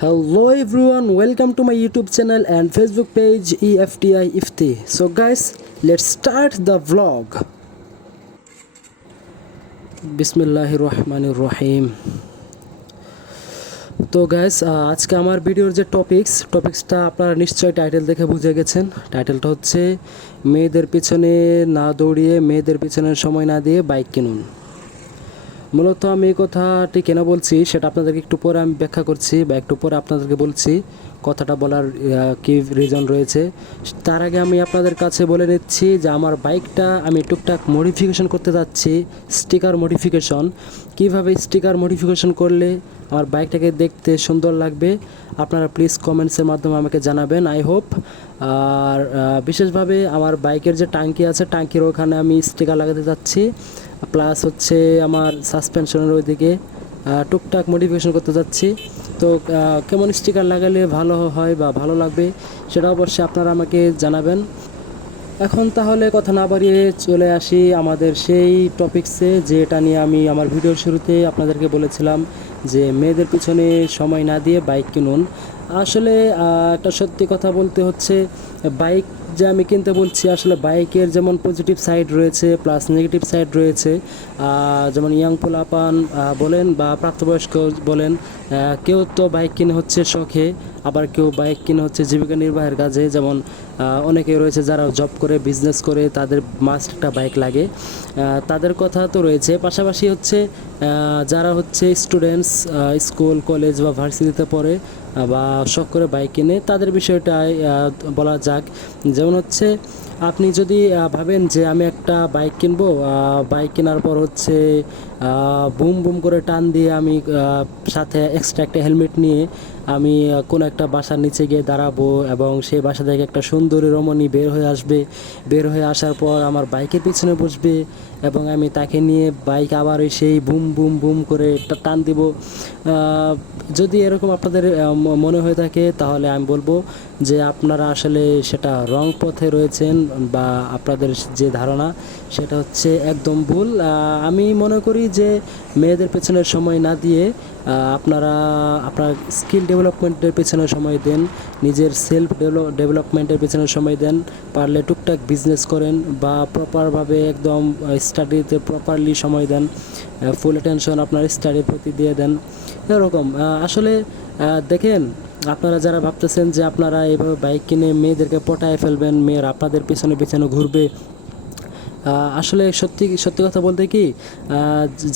Hello everyone, welcome to my YouTube channel and Facebook page EFTI IFTI. So guys, let's start the vlog. Bismillahir Rahmanir Rahim. তো guys আজকে আমার ভিডিওর যে টপিক্সটা আপনারা নিশ্চয়ই title দেখে বুঝে গেছেন। টাইটেলটা হচ্ছে মেয়েদের পিছনে না দৌড়িয়ে মেয়েদের পিছনে সময় না দিয়ে বাইক কিনুন। মূলত আমি এই কথাটি কেন বলছি সেটা আপনাদেরকে একটু পরে আমি ব্যাখ্যা করছি বা একটু পরে আপনাদেরকে বলছি কথাটা বলার কী রিজন রয়েছে। তার আগে আমি আপনাদের কাছে বলে নিচ্ছি যে আমার বাইকটা আমি টুকটাক মডিফিকেশন করতে যাচ্ছি, স্টিকার মডিফিকেশন। কীভাবে স্টিকার মডিফিকেশন করলে আমার বাইকটাকে দেখতে সুন্দর লাগবে আপনারা প্লিজ কমেন্টসের মাধ্যমে আমাকে জানাবেন, আই হোপ। আর বিশেষভাবে আমার বাইকের যে টাঙ্কি আছে, টাঙ্কির ওখানে আমি স্টিকার লাগাতে যাচ্ছি, প্লাস হচ্ছে আমার সাসপেনশনের ওইদিকে টুকটাক মডিফিকেশন করতে যাচ্ছি। তো কেমন স্টিকার লাগালে ভালো হয় বা ভালো লাগবে সেটা অবশ্যই আপনারা আমাকে জানাবেন। এখন তাহলে কথা না বাড়িয়ে চলে আসি আমাদের সেই টপিকসে, যেটা নিয়ে আমি আমার ভিডিওর শুরুতে আপনাদেরকে বলেছিলাম যে মেয়েদের পিছনে সময় না দিয়ে বাইক কিনুন। আসলে একটা সত্যি কথা বলতে হচ্ছে, বাইক যে আমি কিনতে বলছি, আসলে বাইকের যেমন পজিটিভ সাইড রয়েছে প্লাস নেগেটিভ সাইড রয়েছে। যেমন ইয়াং পোলাপান বলেন বা প্রাপ্তবয়স্ক বলেন, কেউ তো বাইক কিনে হচ্ছে শখে, আবার কেউ বাইক কিনে হচ্ছে জীবিকা নির্বাহের কাজে। যেমন অনেকে রয়েছে যারা জব করে বিজনেস করে, তাদের মাস্ট একটা বাইক লাগে, তাদের কথা তো রয়েছে। পাশাপাশি হচ্ছে যারা হচ্ছে স্টুডেন্টস, স্কুল কলেজ বা ভার্সিটিতে পড়ে বা শখ করে বাইক কিনে, তাদের বিষয়টাই বলা যাক। যেমন হচ্ছে আপনি যদি ভাবেন যে আমি একটা বাইক কিনবো, বাইক কেনার পর হচ্ছে বুম বুম করে টান দিয়ে আমি সাথে এক্সট্রা একটা হেলমেট নিয়ে আমি কোনো একটা বাসার নিচে গিয়ে দাঁড়াবো এবং সেই বাসা থেকে একটা সুন্দরী রমণী বের হয়ে আসবে, বের হয়ে আসার পর আমার বাইকের পিছনে বসবে এবং আমি তাকে নিয়ে বাইক আবার ওই সেই বুম বুম বুম করে টান দিব। যদি এরকম আপনাদের মনে হয়ে থাকে তাহলে আমি বলবো যে আপনারা আসলে সেটা রং পথে রয়েছেন বা আপনাদের যে ধারণা সেটা হচ্ছে একদম ভুল। আমি মনে করি যে মেয়েদের পেছনে সময় না দিয়ে আপনারা আপনার স্কিল ডেভেলপমেন্টের পেছনে সময় দেন, নিজের সেলফ ডেভেলপমেন্টের পেছনে সময় দেন, পারলে টুকটাক বিজনেস করেন বা প্রপারভাবে একদম স্টাডিতে প্রপারলি সময় দেন, ফুল অ্যাটেনশন আপনার স্টাডির প্রতি দিয়ে দেন। এরকম আসলে দেখেন, আপনারা যারা ভাবতেছেন যে আপনারা এইভাবে বাইক কিনে মেয়েদেরকে পটায় ফেলবেন, মেয়ের আপনাদের পেছনে পেছনে ঘুরবে, আসলে সত্যি সত্যি কথা বলতে কি,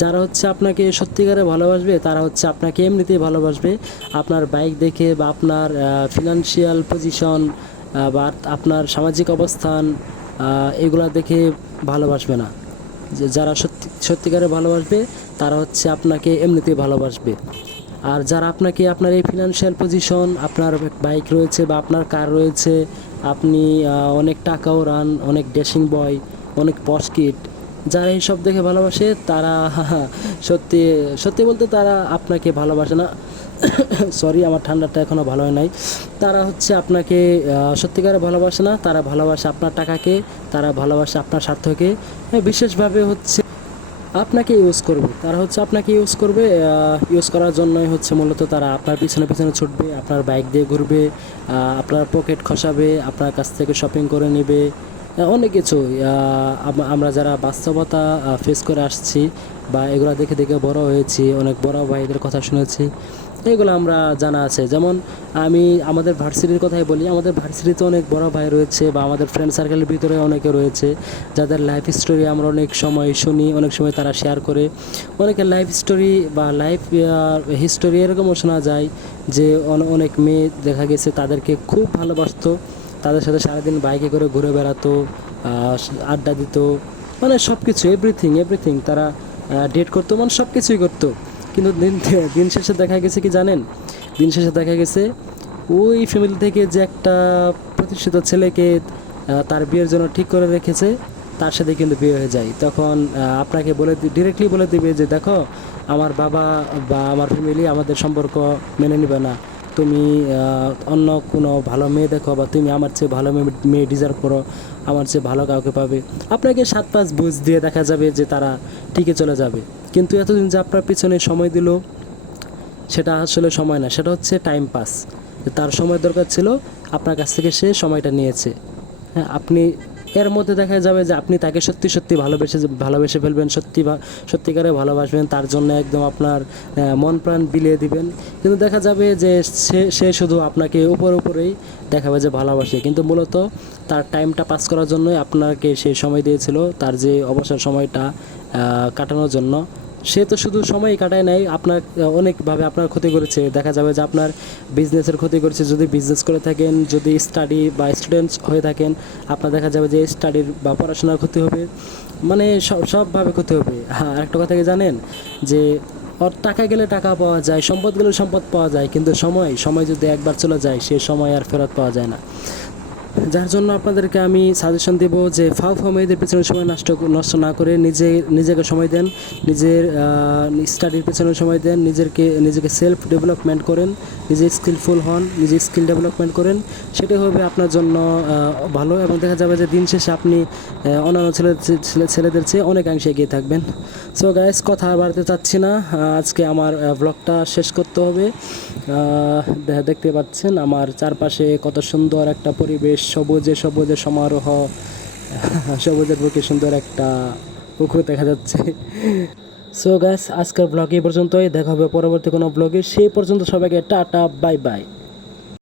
যারা হচ্ছে আপনাকে সত্যিকারে ভালোবাসবে তারা হচ্ছে আপনাকে এমনিতেই ভালোবাসবে। আপনার বাইক দেখে বা আপনার ফিনান্সিয়াল পজিশন বা আপনার সামাজিক অবস্থান এগুলা দেখে ভালোবাসবে না। যারা সত্যিকারে ভালোবাসবে তারা হচ্ছে আপনাকে এমনিতেই ভালোবাসবে। আর যারা আপনাকে আপনার এই ফিনান্সিয়াল পজিশন, আপনার বাইক রয়েছে বা আপনার কার রয়েছে, আপনি অনেক টাকাও রান, অনেক ড্যাশিং বয়, অনেক পশ কিড, যারা এইসব দেখে ভালোবাসে তারা সত্যি সত্যি বলতে তারা আপনাকে ভালোবাসে না। সরি, আমার ঠান্ডাটা এখনও ভালো হয় নাই। তারা হচ্ছে আপনাকে সত্যিকারে ভালোবাসে না, তারা ভালোবাসে আপনার টাকাকে, তারা ভালোবাসে আপনার স্বার্থকে, বিশেষভাবে হচ্ছে আপনাকে ইউজ করবে। তারা হচ্ছে আপনাকে ইউজ করবে, ইউজ করার জন্যই হচ্ছে মূলত তারা আপনার পিছনে পিছনে ছুটবে, আপনার বাইক দিয়ে ঘুরবে, আপনার পকেট খসাবে, আপনার কাছ থেকে শপিং করে নেবে, অনেক কিছু। আমরা যারা বাস্তবতা ফেস করে আসছি বা এগুলো দেখে দেখে বড় হয়েছি, অনেক বড় ভাইদের কথা শুনেছি, এগুলো আমরা জানা আছে। যেমন আমি আমাদের ভার্সিটির কথাই বলি, আমাদের ভার্সিটিতে অনেক বড় ভাই রয়েছে বা আমাদের ফ্রেন্ড সার্কেলের ভিতরে অনেকে রয়েছে যাদের লাইফ স্টোরি আমরা অনেক সময় শুনি, অনেক সময় তারা শেয়ার করে। অনেকের লাইফ স্টোরি বা লাইফ হিস্টোরি এরকমও শোনা যায় যে অনেক মেয়ে দেখা গেছে তাদেরকে খুব ভালোবাসতো, তাদের সাথে সারাদিন বাইকে করে ঘুরে বেড়াতো, আড্ডা দিত, মানে সব কিছু এভরিথিং তারা ডেট করতো, মানে সব কিছুই করতো। কিন্তু দিন শেষে দেখা গেছে কি জানেন, দিন শেষে দেখা গেছে ওই ফ্যামিলি থেকে যে একটা প্রতিষ্ঠিত ছেলেকে তার বিয়ের জন্য ঠিক করে রেখেছে, তার সাথে কিন্তু বিয়ে হয়ে যায়। তখন আপনাকে ডিরেক্টলি বলে দিবে যে দেখো, আমার বাবা বা আমার ফ্যামিলি আমাদের সম্পর্ক মেনে নেবে না, তুমি অন্য কোনো ভালো মেয়ে দেখো বা তুমি আমার চেয়ে ভালো মেয়ে ডিজার্ভ করো, আমার চেয়ে ভালো কাউকে পাবে। আপনাকে 7-5 বুঝ দিয়ে দেখা যাবে যে তারা ঠিকই চলে যাবে। কিন্তু এতদিন যে আপনার পিছনে সময় দিল, সেটা আসলে সময় না, সেটা হচ্ছে টাইম পাস। তার সময় দরকার ছিল, আপনার কাছ থেকে সে সময়টা নিয়েছে। হ্যাঁ, আপনি এর মধ্যে দেখা যাবে যে আপনি তাকে সত্যি সত্যি ভালোবেসে ফেলবেন, সত্যিকারে ভালোবাসবেন, তার জন্য একদম আপনার মন প্রাণ বিলিয়ে দিবেন। কিন্তু দেখা যাবে যে সে শুধু আপনাকে উপরেই দেখাবে যে ভালোবাসে, কিন্তু মূলত তার টাইমটা পাস করার জন্যই আপনাকে সে সময় দিয়েছিল, তার যে অবসর সময়টা কাটানোর জন্য। সে তো শুধু সময়ই কাটায় নাই, আপনার অনেকভাবে আপনার ক্ষতি করেছে। দেখা যাবে যে আপনার বিজনেসের ক্ষতি করেছে, যদি বিজনেস করে থাকেন, যদি স্টাডি বা স্টুডেন্টস হয়ে থাকেন, আপনার দেখা যাবে যে স্টাডির বা পড়াশোনার ক্ষতি হবে, মানে সবভাবে ক্ষতি হবে। হ্যাঁ, আরেকটা কথা কি জানেন, যে টাকা গেলে টাকা পাওয়া যায়, সম্পদ গেলে সম্পদ পাওয়া যায়, কিন্তু সময় যদি একবার চলে যায়, সে সময় আর ফেরত পাওয়া যায় না। যার জন্য আপনাদেরকে আমি সাজেশন দেব যে ফাও মেয়েদের পেছনে সময় নষ্ট না করে নিজেকে সময় দেন, নিজের স্টাডির পেছনে সময় দেন, নিজেকে সেলফ ডেভেলপমেন্ট করেন, নিজে স্কিলফুল হন, নিজে স্কিল ডেভেলপমেন্ট করেন। সেটাই হবে আপনার জন্য ভালো, এবং দেখা যাবে যে দিন শেষে আপনি অন্যান্য ছেলেদের চেয়ে অনেকাংশে এগিয়ে থাকবেন। সো গাইস, কথা আর বাড়তে চাচ্ছি না, আজকে আমার ব্লগটা শেষ করতে হবে। দেখতে পাচ্ছেন আমার চারপাশে কত সুন্দর একটা পরিবেশ, সবুজে সবুজে সমারোহ, সবুজের বুকে সুন্দর একটা পুকুর দেখা যাচ্ছে। সো গাইস, আজকের ব্লগ এই পর্যন্তই, দেখা হবে পরবর্তী কোনো ব্লগে। সেই পর্যন্ত সবাইকে টাটা, বাই বাই।